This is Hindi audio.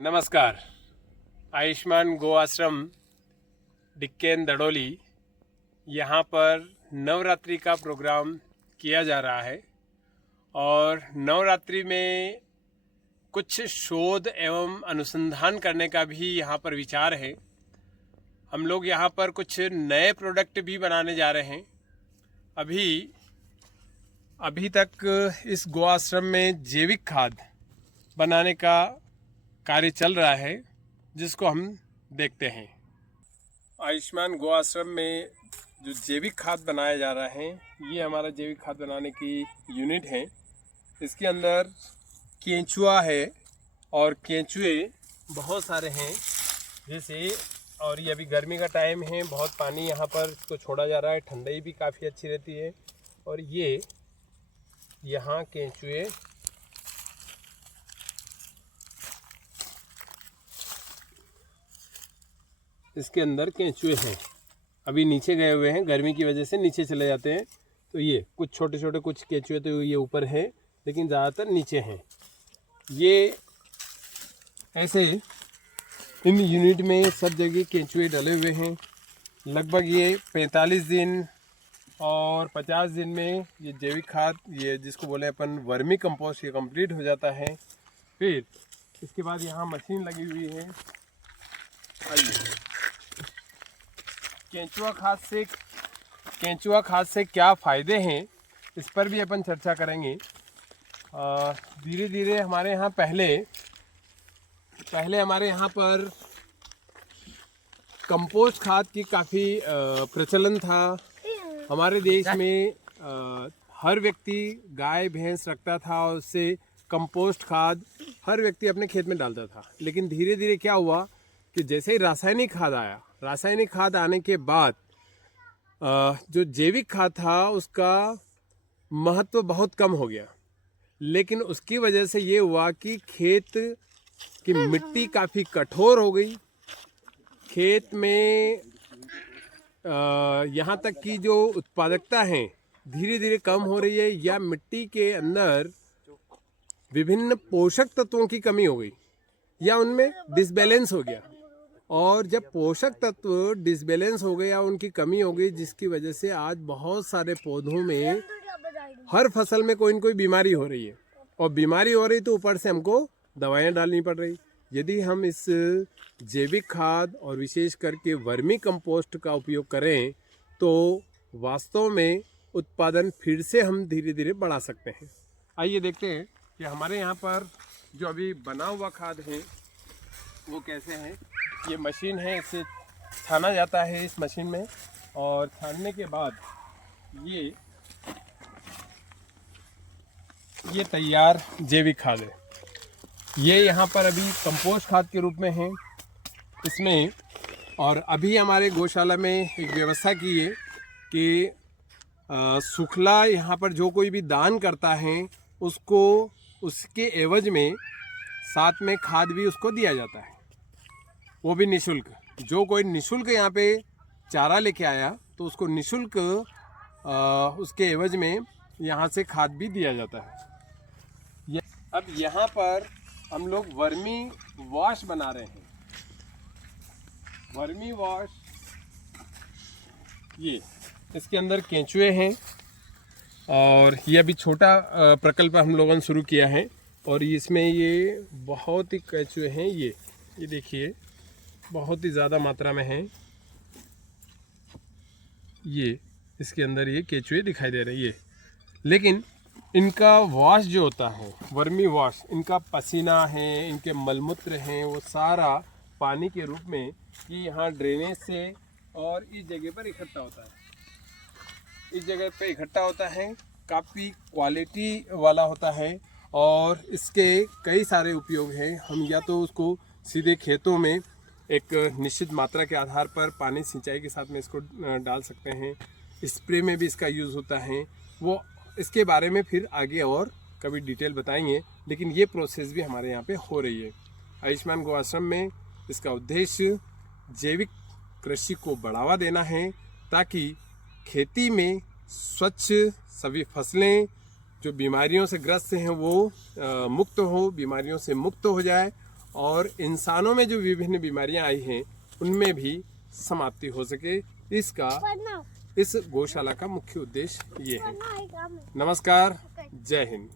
नमस्कार। आयुष्मान गो आश्रम डिक्केन दड़ोली यहाँ पर नवरात्रि का प्रोग्राम किया जा रहा है और नवरात्रि में कुछ शोध एवं अनुसंधान करने का भी यहाँ पर विचार है। हम लोग यहाँ पर कुछ नए प्रोडक्ट भी बनाने जा रहे हैं। अभी तक इस गो आश्रम में जैविक खाद बनाने का कार्य चल रहा है, जिसको हम देखते हैं। आयुष्मान गो आश्रम में जो जैविक खाद बनाया जा रहा है, ये हमारा जैविक खाद बनाने की यूनिट है। इसके अंदर केंचुआ है और केंचुए बहुत सारे हैं जैसे, और ये अभी गर्मी का टाइम है, बहुत पानी यहाँ पर इसको छोड़ा जा रहा है, ठंडाई भी काफ़ी अच्छी रहती है। और ये यहाँ केंचुए इसके अंदर केंचुए हैं, अभी नीचे गए हुए हैं, गर्मी की वजह से नीचे चले जाते हैं। तो ये कुछ छोटे छोटे कुछ केंचुए तो ये ऊपर हैं, लेकिन ज़्यादातर नीचे हैं। ये ऐसे इन यूनिट में सब जगह केंचुए डले हुए हैं। लगभग ये 45 दिन और 50 दिन में ये जैविक खाद, ये जिसको बोले अपन वर्मी कंपोस्ट, ये कंप्लीट हो जाता है। फिर इसके बाद यहाँ मशीन लगी हुई है। आइए, केंचुआ खाद से क्या फ़ायदे हैं, इस पर भी अपन चर्चा करेंगे। धीरे धीरे हमारे यहाँ पहले हमारे यहाँ पर कंपोस्ट खाद की काफ़ी प्रचलन था। हमारे देश में हर व्यक्ति गाय भैंस रखता था और उससे कंपोस्ट खाद हर व्यक्ति अपने खेत में डालता था। लेकिन धीरे धीरे क्या हुआ कि जैसे ही रासायनिक खाद आया, रासायनिक खाद आने के बाद जो जैविक खाद था उसका महत्व बहुत कम हो गया। लेकिन उसकी वजह से ये हुआ कि खेत की मिट्टी काफ़ी कठोर हो गई। खेत में यहाँ तक कि जो उत्पादकता है धीरे धीरे कम हो रही है, या मिट्टी के अंदर विभिन्न पोषक तत्वों की कमी हो गई या उनमें डिसबैलेंस हो गया। और जब पोषक तत्व डिसबैलेंस हो गए या उनकी कमी हो गई, जिसकी वजह से आज बहुत सारे पौधों में हर फसल में कोई न कोई बीमारी हो रही है, और बीमारी हो रही तो ऊपर से हमको दवाइयाँ डालनी पड़ रही। यदि हम इस जैविक खाद और विशेष करके वर्मी कंपोस्ट का उपयोग करें तो वास्तव में उत्पादन फिर से हम धीरे धीरे बढ़ा सकते हैं। आइए देखते हैं कि हमारे यहाँ पर जो अभी बना हुआ खाद है वो कैसे है। ये मशीन है, इसे छाना जाता है इस मशीन में, और छानने के बाद ये तैयार जैविक खाद है। ये यहाँ पर अभी कंपोस्ट खाद के रूप में है इसमें। और अभी हमारे गौशाला में एक व्यवस्था की है कि सुखला यहाँ पर जो कोई भी दान करता है उसको उसके एवज में साथ में खाद भी उसको दिया जाता है, वो भी निःशुल्क। जो कोई निःशुल्क यहाँ पे चारा लेके आया तो उसको निःशुल्क उसके एवज में यहाँ से खाद भी दिया जाता है। अब यहाँ पर हम लोग वर्मी वॉश बना रहे हैं। वर्मी वॉश, ये इसके अंदर केंचुए हैं, और ये अभी छोटा प्रकल्प हम लोगों ने शुरू किया है। और इसमें ये बहुत ही केंचुए हैं। ये देखिए बहुत ही ज़्यादा मात्रा में हैं। ये इसके अंदर ये केंचुए दिखाई दे रहे हैं। ये लेकिन इनका वॉश जो होता है, वर्मी वॉश, इनका पसीना है, इनके मलमूत्र हैं, वो सारा पानी के रूप में ये यहाँ ड्रेनेज से और इस जगह पर इकट्ठा होता है। इस जगह पे इकट्ठा होता है, काफ़ी क्वालिटी वाला होता है, और इसके कई सारे उपयोग हैं। हम या तो उसको सीधे खेतों में एक निश्चित मात्रा के आधार पर पानी सिंचाई के साथ में इसको डाल सकते हैं। स्प्रे में भी इसका यूज़ होता है। वो इसके बारे में फिर आगे और कभी डिटेल बताएंगे, लेकिन ये प्रोसेस भी हमारे यहाँ पे हो रही है। आयुष्मान गो आश्रम में इसका उद्देश्य जैविक कृषि को बढ़ावा देना है, ताकि खेती में स्वच्छ सभी फसलें जो बीमारियों से ग्रस्त हैं वो मुक्त हो, बीमारियों से मुक्त हो जाए, और इंसानों में जो विभिन्न बीमारियां आई हैं उनमें भी समाप्ति हो सके, इस गौशाला का मुख्य उद्देश्य ये है। नमस्कार, जय हिंद।